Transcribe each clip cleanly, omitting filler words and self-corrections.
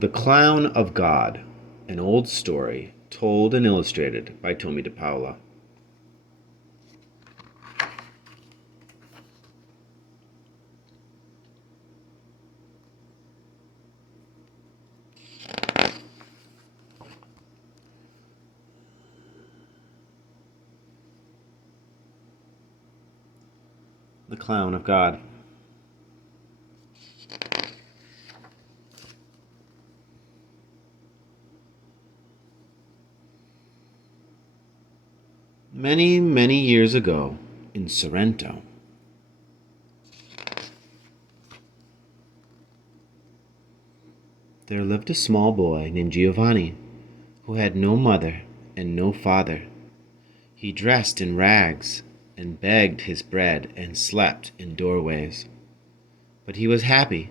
The Clown of God, an old story told and illustrated by Tomie dePaola. The Clown of God. Many, many years ago, in Sorrento, there lived a small boy named Giovanni, who had no mother and no father. He dressed in rags and begged his bread and slept in doorways. But he was happy,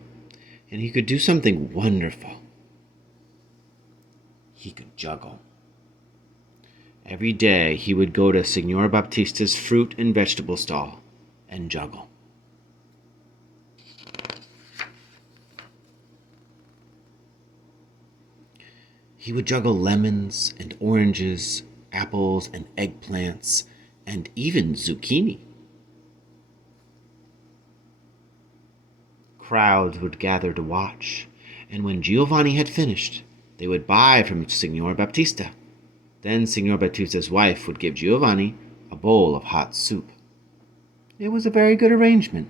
and he could do something wonderful. He could juggle. Every day he would go to Signor Baptista's fruit and vegetable stall and juggle. He would juggle lemons and oranges, apples and eggplants, and even zucchini. Crowds would gather to watch, and when Giovanni had finished, they would buy from Signor Baptista. Then Signor Baptista's wife would give Giovanni a bowl of hot soup. It was a very good arrangement.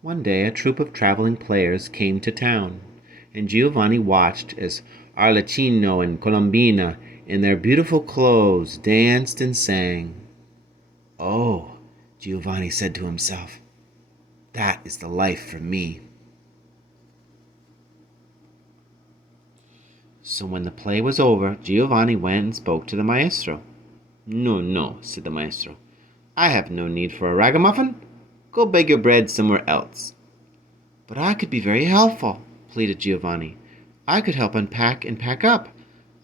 One day a troupe of traveling players came to town, and Giovanni watched as Arlecchino and Colombina, in their beautiful clothes, danced and sang. "Oh," Giovanni said to himself, "that is the life for me." So when the play was over, Giovanni went and spoke to the maestro. "No, no," said the maestro. "I have no need for a ragamuffin. Go beg your bread somewhere else." "But I could be very helpful," pleaded Giovanni. "I could help unpack and pack up.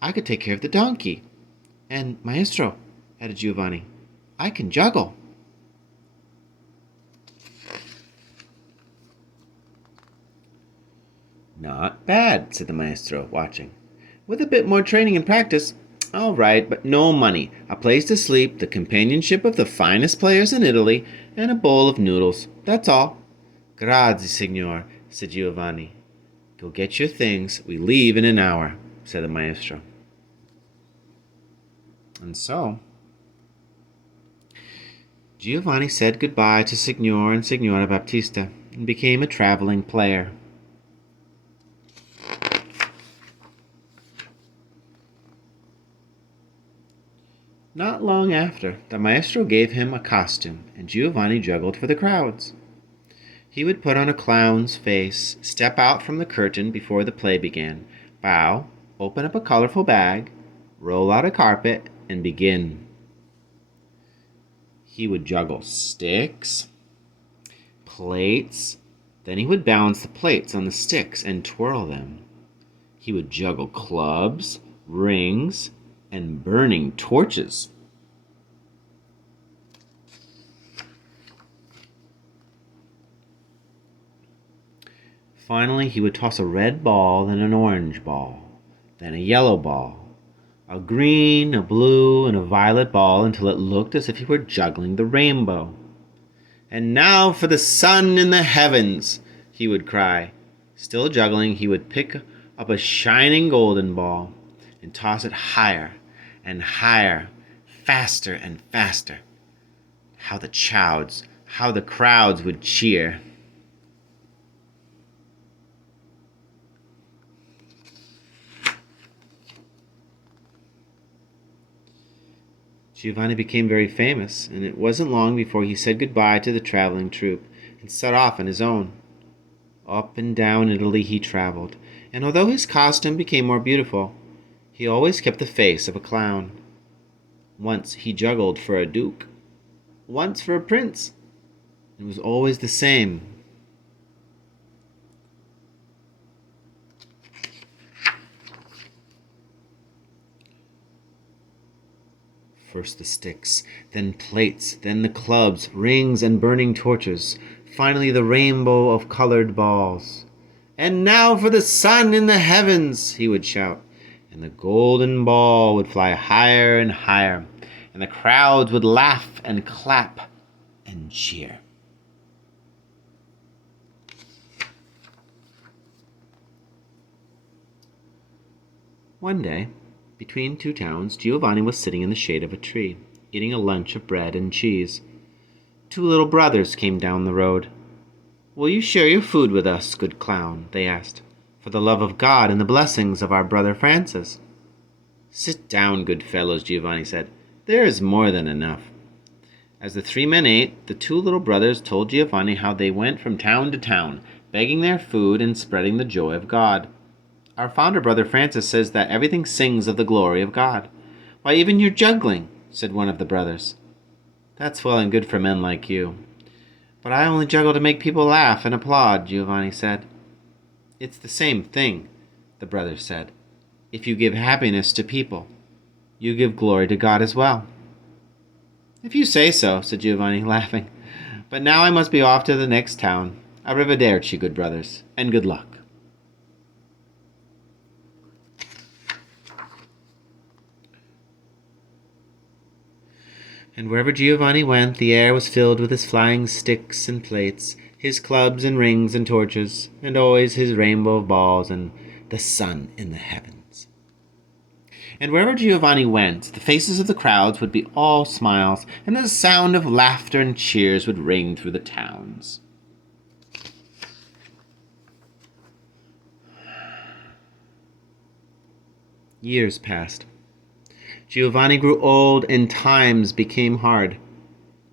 I could take care of the donkey. And, maestro," added Giovanni, "I can juggle." "Not bad," said the maestro, watching. "With a bit more training and practice. All right, but no money, a place to sleep, the companionship of the finest players in Italy, and a bowl of noodles. That's all." "Grazie, signor," said Giovanni. "Go get your things. We leave in an hour," said the maestro. And so Giovanni said goodbye to Signor and Signora Baptista and became a traveling player. Not long after, the maestro gave him a costume, and Giovanni juggled for the crowds. He would put on a clown's face, step out from the curtain before the play began, bow, open up a colorful bag, roll out a carpet, and begin. He would juggle sticks, plates, then he would balance the plates on the sticks and twirl them. He would juggle clubs, rings, and burning torches. Finally, he would toss a red ball, then an orange ball, then a yellow ball, a green, a blue, and a violet ball until it looked as if he were juggling the rainbow. "And now for the sun in the heavens," he would cry. Still juggling, he would pick up a shining golden ball and toss it higher and higher, faster and faster. How the crowds would cheer. Giovanni became very famous, and it wasn't long before he said goodbye to the traveling troupe and set off on his own. Up and down Italy he traveled, and although his costume became more beautiful, he always kept the face of a clown. Once he juggled for a duke, once for a prince. It was always the same. First the sticks, then plates, then the clubs, rings, and burning torches. Finally the rainbow of colored balls. "And now for the sun in the heavens!" he would shout. And the golden ball would fly higher and higher, and the crowds would laugh and clap and cheer. One day, between two towns, Giovanni was sitting in the shade of a tree, eating a lunch of bread and cheese. Two little brothers came down the road. "Will you share your food with us, good clown?" they asked. "For the love of God and the blessings of our brother Francis." "Sit down, good fellows," Giovanni said. "There is more than enough." As the three men ate, the two little brothers told Giovanni how they went from town to town, begging their food and spreading the joy of God. "Our founder, Brother Francis, says that everything sings of the glory of God." "Why, even your juggling," said one of the brothers. "That's well and good for men like you." "But I only juggle to make people laugh and applaud," Giovanni said. "It's the same thing," the brothers said. "If you give happiness to people, you give glory to God as well." "If you say so," said Giovanni, laughing. "But now I must be off to the next town. Arrivederci, good brothers, and good luck." And wherever Giovanni went, the air was filled with his flying sticks and plates, his clubs and rings and torches, and always his rainbow of balls and the sun in the heavens. And wherever Giovanni went, the faces of the crowds would be all smiles, and the sound of laughter and cheers would ring through the towns. Years passed. Giovanni grew old, and times became hard.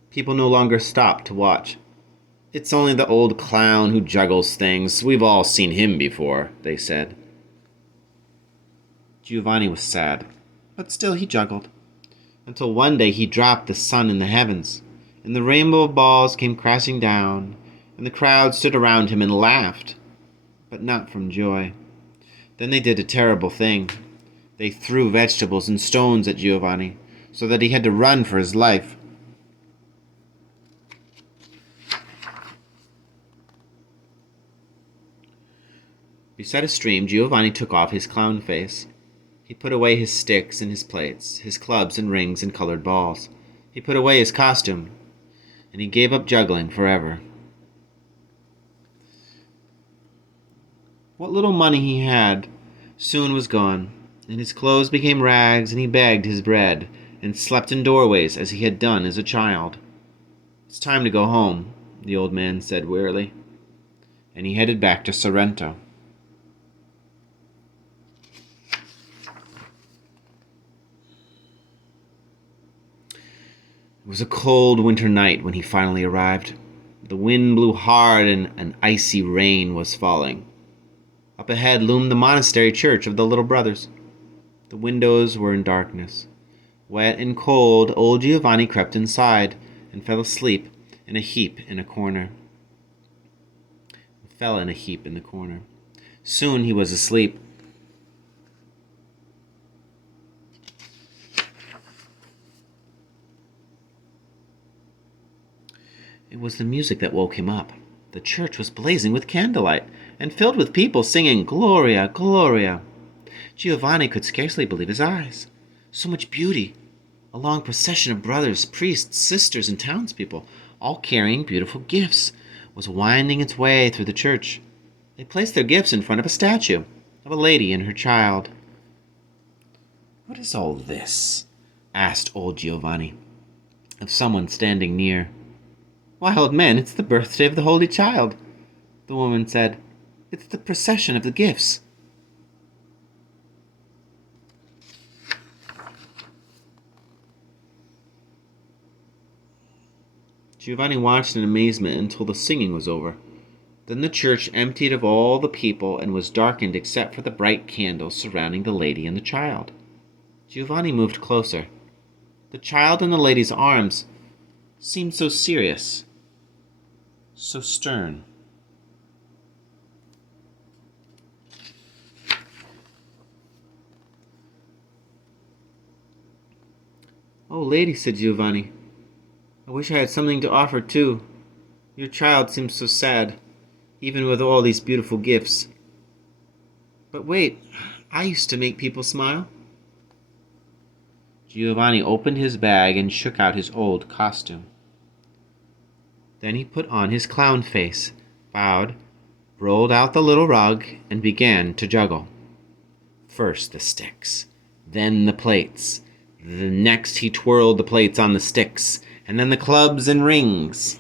People no longer stopped to watch. "It's only the old clown who juggles things. We've all seen him before," they said. Giovanni was sad, but still he juggled, until one day he dropped the sun in the heavens, and the rainbow of balls came crashing down, and the crowd stood around him and laughed, but not from joy. Then they did a terrible thing. They threw vegetables and stones at Giovanni, so that he had to run for his life. Beside a stream, Giovanni took off his clown face. He put away his sticks and his plates, his clubs and rings and colored balls. He put away his costume, and he gave up juggling forever. What little money he had soon was gone, and his clothes became rags, and he begged his bread and slept in doorways as he had done as a child. "It's time to go home," the old man said wearily, and he headed back to Sorrento. It was a cold winter night when he finally arrived. The wind blew hard and an icy rain was falling. Up ahead loomed the monastery church of the Little Brothers. The windows were in darkness. Wet and cold, old Giovanni crept inside and fell asleep in a heap in a corner. Soon he was asleep. It was the music that woke him up. The church was blazing with candlelight and filled with people singing "Gloria, Gloria." Giovanni could scarcely believe his eyes. So much beauty. A long procession of brothers, priests, sisters, and townspeople, all carrying beautiful gifts, was winding its way through the church. They placed their gifts in front of a statue of a lady and her child. "What is all this?" asked old Giovanni of someone standing near. "Why, old man, it's the birthday of the Holy Child," the woman said. "It's the procession of the gifts." Giovanni watched in amazement until the singing was over. Then the church emptied of all the people and was darkened except for the bright candles surrounding the lady and the child. Giovanni moved closer. The child in the lady's arms seemed so serious, so stern. "Oh, lady," said Giovanni, "I wish I had something to offer too. Your child seems so sad, even with all these beautiful gifts. But wait, I used to make people smile." Giovanni opened his bag and shook out his old costume. Then he put on his clown face, bowed, rolled out the little rug, and began to juggle. First the sticks, then the plates. The next he twirled the plates on the sticks, and then the clubs and rings.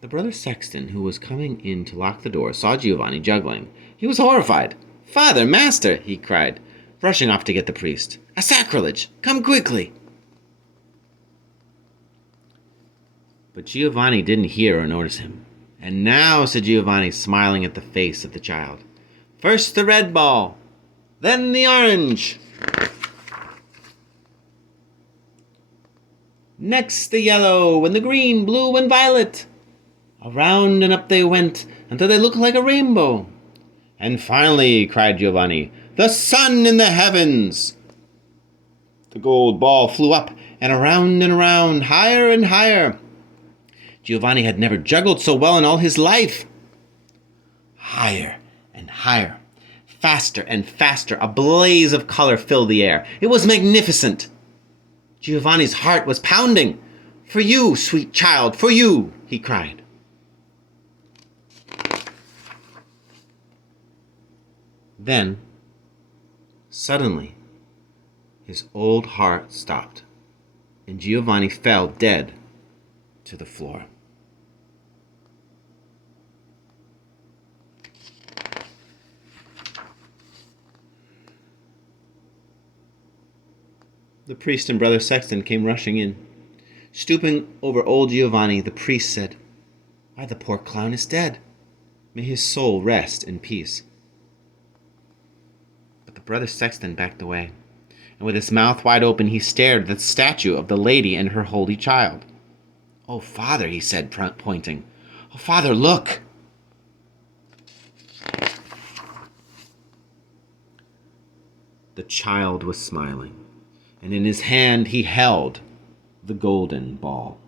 The brother sexton, who was coming in to lock the door, saw Giovanni juggling. He was horrified. "Father, master!" he cried, rushing off to get the priest. "A sacrilege! Come quickly!" But Giovanni didn't hear or notice him. "And now," said Giovanni, smiling at the face of the child, "first the red ball, then the orange. Next the yellow, and the green, blue, and violet. Around and up they went until they looked like a rainbow. And finally," cried Giovanni, "the sun in the heavens." The gold ball flew up and around, higher and higher. Giovanni had never juggled so well in all his life. Higher and higher, faster and faster, a blaze of color filled the air. It was magnificent. Giovanni's heart was pounding. "For you, sweet child, for you," he cried. Then, suddenly, his old heart stopped, and Giovanni fell dead to the floor. The priest and brother sexton came rushing in. Stooping over old Giovanni, the priest said, "Why, the poor clown is dead. May his soul rest in peace." But the brother sexton backed away, and with his mouth wide open he stared at the statue of the lady and her holy child. "Oh, Father," he said, pointing. "Oh, Father, look!" The child was smiling, and in his hand he held the golden ball.